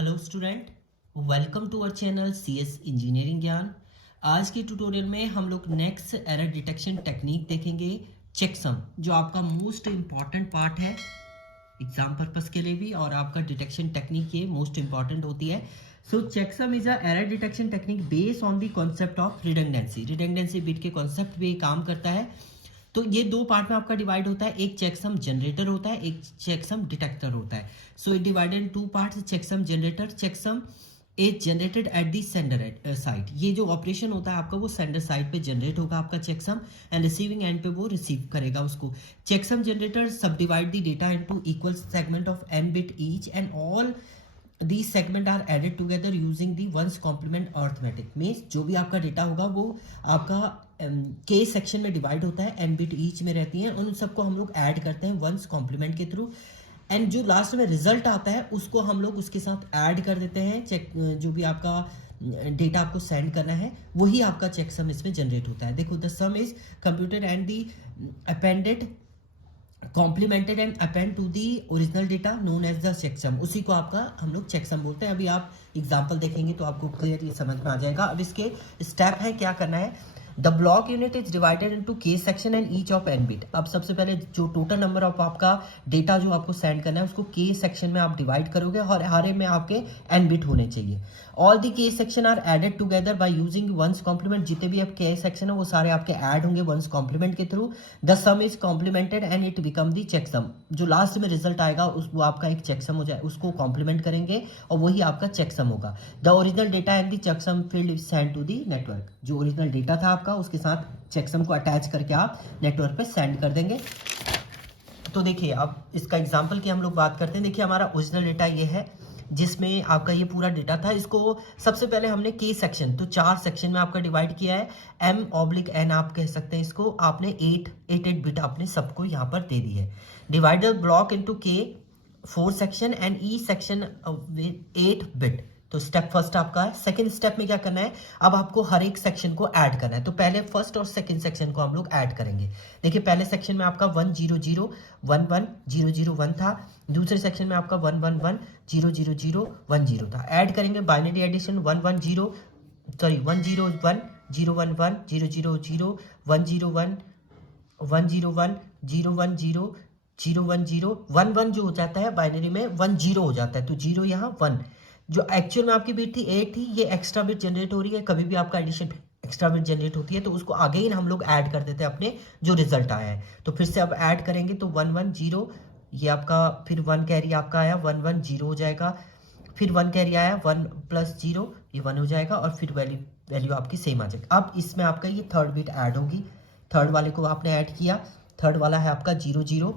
Hello student, welcome to our channel CS engineering ज्ञान। आज के ट्यूटोरियल में हम लोग नेक्स्ट एरर डिटेक्शन टेक्निक देखेंगे, चेकसम, जो आपका मोस्ट इम्पॉर्टेंट पार्ट है एग्जाम पर्पस के लिए भी, और आपका डिटेक्शन टेक्निक ये मोस्ट इम्पॉर्टेंट होती है। So checksum is a error detection technique based on the concept of redundancy bit के कॉन्सेप्ट पे काम करता है। तो ये दो पार्ट में आपका डिवाइड होता है, एक चेकसम जनरेटर होता है, एक चेकसम डिटेक्टर होता है। So it divided in two parts, checksum generator. Checksum is generated at the sender side. ये जो ऑपरेशन होता है आपका वो सेंडर साइड पे जनरेट होगा आपका चेकसम, एंड रिसीविंग एंड पे वो रिसीव करेगा उसको। चेकसम जनरेटर सब divide the data into equal segment of n bit each and all these segment are added together using the ones complement arithmetic। Means जो भी आपका डेटा होगा वो आपका के सेक्शन में डिवाइड होता है, n bit each में रहती हैं, उन सबको हम लोग ऐड करते हैं वंस कॉम्प्लीमेंट के थ्रू, एंड जो लास्ट में रिजल्ट आता है उसको हम लोग उसके साथ ऐड कर देते हैं। चेक जो भी आपका डेटा आपको सेंड करना है वही आपका चेकसम इसमें जनरेट होता है। देखो, the sum is computed and the appended complemented and append to the original data known as the checksum. उसी को आपका हम लोग चेकसम बोलते हैं। अभी आप एग्जांपल देखेंगे तो आपको क्लियर ये समझ में आ जाएगा। अब इसके स्टेप है, क्या करना है। The block unit is divided into K section and each of n bit। अब सबसे पहले जो टोटल नंबर ऑफ आपका डेटा जो आपको सेंड करना है उसको के सेक्शन में आप डिवाइड करोगे, और हर एक में आपके n bit होने चाहिए। All the K section are added together by using once complement. जितने भी आप के सेक्शन है वो सारे आपके ऐड होंगे वंस कॉम्प्लीमेंट के through. The sum is complimented and it become the checksum. जो लास्ट में रिजल्ट आएगा वो आपका एक चेकसम हो जाए, उसको कॉम्प्लीमेंट करेंगे और वही आपका चेकसम होगा। The original data and the checksum field is send to the network. जो ओरिजिनल डेटा था आपका उसके साथ चेकसम को अटैच करके आप नेटवर्क पे सेंड कर देंगे। तो देखिए, अब इसका एग्जांपल की हम लोग बात करते हैं। देखिए, हमारा ओरिजिनल डेटा ये है जिसमें आपका ये पूरा डेटा था। इसको सबसे पहले हमने के सेक्शन, तो 4 सेक्शन में आपका डिवाइड किया है। m/n आप कह सकते हैं इसको। आपने 8 बिट आपने सबको यहाँ पर दे दी है। डिवाइड द ब्लॉक इनटू के 4 section and E section 8 bit. तो स्टेप फर्स्ट आपका है। सेकंड स्टेप में क्या करना है, अब आपको हर एक सेक्शन को ऐड करना है। तो पहले फर्स्ट और सेकंड सेक्शन को हम लोग ऐड करेंगे। देखिए, पहले सेक्शन में आपका 100110010 था। दूसरे सेक्शन में आपका 111000010 था। ऐड करेंगे बाइनरी एडिशन 101 011 011 101 101 010 010 11 जो हो जाता है बाइनरी में 10 हो जाता है। तो 0 यहाँ 1। जो एक्चुअल में आपकी बिट थी 8 थी, ये एक्स्ट्रा बिट जनरेट हो रही है। कभी भी आपका एडिशन एक्स्ट्रा बिट जनरेट होती है तो उसको आगे ही हम लोग ऐड कर देते हैं अपने जो रिजल्ट आया है। तो फिर से अब ऐड करेंगे तो 110, ये आपका फिर 1 कैरी आपका आया 110 हो जाएगा। फिर 1 कैरी आया 1 + 0, ये 1 हो जाएगा, और फिर वैल्यू आपकी सेम आ जाएगी। अब इसमें आपका ये थर्ड बिट ऐड होगी। थर्ड वाले को आपने ऐड किया। थर्ड वाला है आपका 00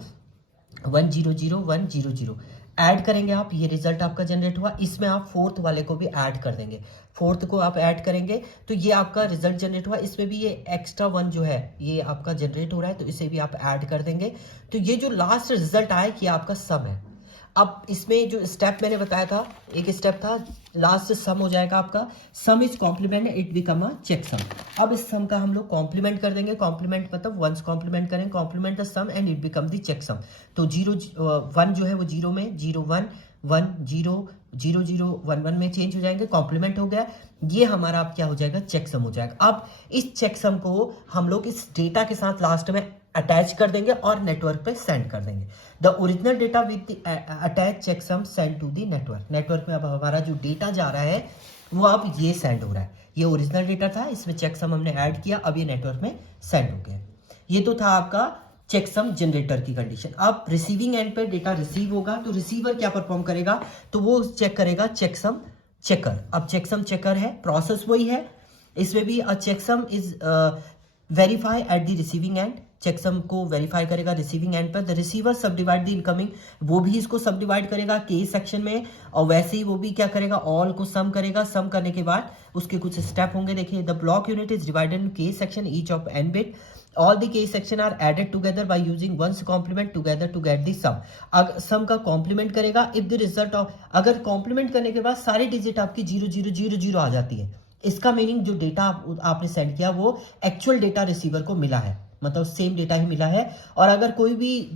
100 100 ऐड करेंगे आप, ये रिजल्ट आपका जनरेट हुआ। इसमें आप फोर्थ वाले को भी ऐड कर देंगे। फोर्थ को आप ऐड करेंगे तो ये आपका रिजल्ट जनरेट हुआ। इसमें भी ये एक्स्ट्रा 1 जो है ये आपका जनरेट हो रहा है, तो इसे भी आप ऐड कर देंगे। तो ये जो लास्ट रिजल्ट आया कि आपका सम है। अब इसमें जो स्टेप मैंने बताया था, एक स्टेप था लास्ट सम हो जाएगा आपका। Sum is complement, it become a checksum. अब इस सम का हम लोग कॉम्प्लीमेंट कर देंगे। कॉम्प्लीमेंट मतलब वंस कॉम्प्लीमेंट करें, complement the sum and it become the checksum. तो 1 जो है वो 0 में, 0 1 1 0 0 0 1 1 में चेंज हो जाएंगे। कॉम्प्लीमेंट हो गया, ये हमारा अब क्या हो जाएगा, चेकसम हो जाएगा। अब इस चेकसम को हम लोग इस डेटा के साथ लास्ट में अटैच कर देंगे और नेटवर्क पे सेंड कर देंगे। The original data with attach checksum send to the network. Network में अब हमारा जो डेटा जा रहा है वो अब ये सेंड हो रहा है। ये ओरिजिनल डेटा था, इसमें चेकसम हमने ऐड किया, अब ये नेटवर्क में सेंड हो गया। ये तो था आपका चेकसम जनरेटर की कंडीशन। अब रिसीविंग एंड पे डेटा रिसीव होगा तो रिसीवर क्या परफॉर्म करेगा, तो वो चेक करेगा चेकसम चेकर। अब चेकसम चेकर है, प्रोसेस वही है। इसमें भी a checksum is verify at the receiving end. Checksum को वेरीफाई करेगा रिसीविंग एंड पर। The receiver subdivide the incoming, वो भी इसको सब डिवाइड करेगा के सेक्शन में, और वैसे ही वो भी क्या करेगा, ऑल को सम करेगा। सम करने के बाद उसके कुछ स्टेप होंगे। देखिए, the block unit is divided in K section each of n bit। All the K section are added together by using once complement together to get the sum. अगर सम का कॉम्प्लीमेंट करेगा if the result of, अगर complement करने के बाद सारी digit आपकी 0 0 0 0 आ जाती है, इसका मीनिंग जो डेटा आपने सेंड किया वो एक्चुअल डेटा रिसीवर को मिला है, मतलब सेम डेटा ही मिला है। और अगर कोई भी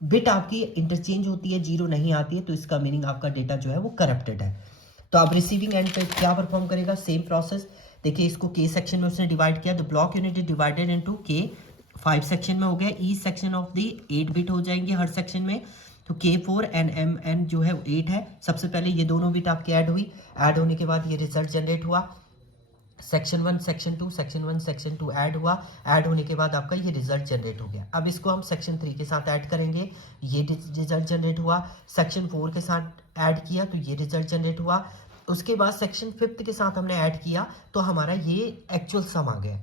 बिट आपकी इंटरचेंज होती है, 0 नहीं आती है, तो इसका मीनिंग आपका डेटा जो है वो करप्टेड है। तो अब रिसीविंग एंड पे क्या परफॉर्म करेगा, सेम प्रोसेस। देखिए इसको के सेक्शन में उसने डिवाइड किया, तो block unit is divided into के, 5 सेक्शन में हो गया, each section of the 8 bit हो जाएंगे हर सेक्शन में। तो K4 एंड MN जो है 8 है। सबसे पहले ये दोनों बिट आपकी ऐड हुई, ऐड होने के बाद ये रिजल्ट जनरेट हुआ, section 1 section 2, section 1 section 2 add हुआ, ऐड होने के बाद आपका ये रिजल्ट जनरेट हो गया। अब इसको हम सेक्शन 3 के साथ ऐड करेंगे, ये रिजल्ट जनरेट हुआ, सेक्शन 4 के साथ ऐड किया तो ये रिजल्ट जनरेट हुआ, उसके बाद सेक्शन 5 के साथ हमने ऐड किया तो हमारा ये एक्चुअल सम आ गया।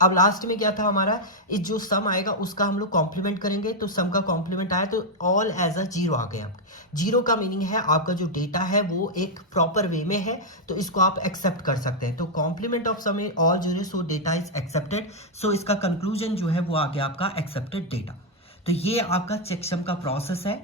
अब लास्ट में क्या था हमारा, इस जो सम आएगा उसका हम लोग कॉम्प्लीमेंट करेंगे, तो सम का कॉम्प्लीमेंट आया तो ऑल एज अ 0 आ गया। जीरो का मीनिंग है आपका जो डेटा है वो एक प्रॉपर वे में है, तो इसको आप एक्सेप्ट कर सकते हैं। तो complement of sum is all 0, so data is accepted. So इसका कंक्लूजन जो है वो आ गया आपका एक्सेप्टेड डेटा। तो ये आपका चेकसम का प्रोसेस है।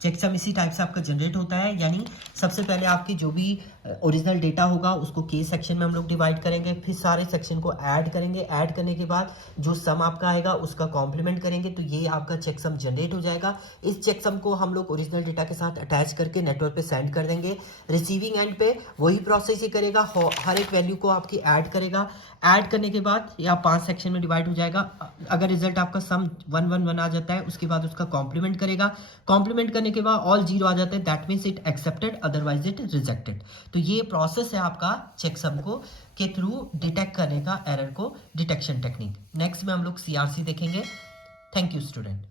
चेकसम इसी टाइप से आपका जनरेट होता है, यानी सबसे पहले आपकी जो भी ओरिजिनल डेटा होगा उसको के सेक्शन में हम लोग डिवाइड करेंगे, फिर सारे सेक्शन को ऐड करेंगे, ऐड करने के बाद जो सम आपका आएगा उसका कॉम्प्लीमेंट करेंगे, तो ये आपका चेकसम जनरेट हो जाएगा। इस चेकसम को हम लोग ओरिजिनल डेटा के साथ अटैच करके नेटवर्क पे सेंड कर देंगे। रिसीविंग एंड पे वही प्रोसेस ही करेगा, हर एक वैल्यू को आपकी ऐड करेगा, ऐड करने के बाद या 5 सेक्शन में डिवाइड हो जाएगा। अगर रिजल्ट आपका सम 1 1 1 आ जाता है उसके बाद उसका कॉम्प्लीमेंट करेगा, कॉम्प्लीमेंट करने के बाद ऑल 0 आ जाते हैं, that means it accepted, otherwise it rejected. तो ये प्रोसेस है आपका चेकसम को के थ्रू डिटेक्ट करने का एरर को, डिटेक्शन टेक्निक। नेक्स्ट में हम लोग CRC देखेंगे। Thank you student.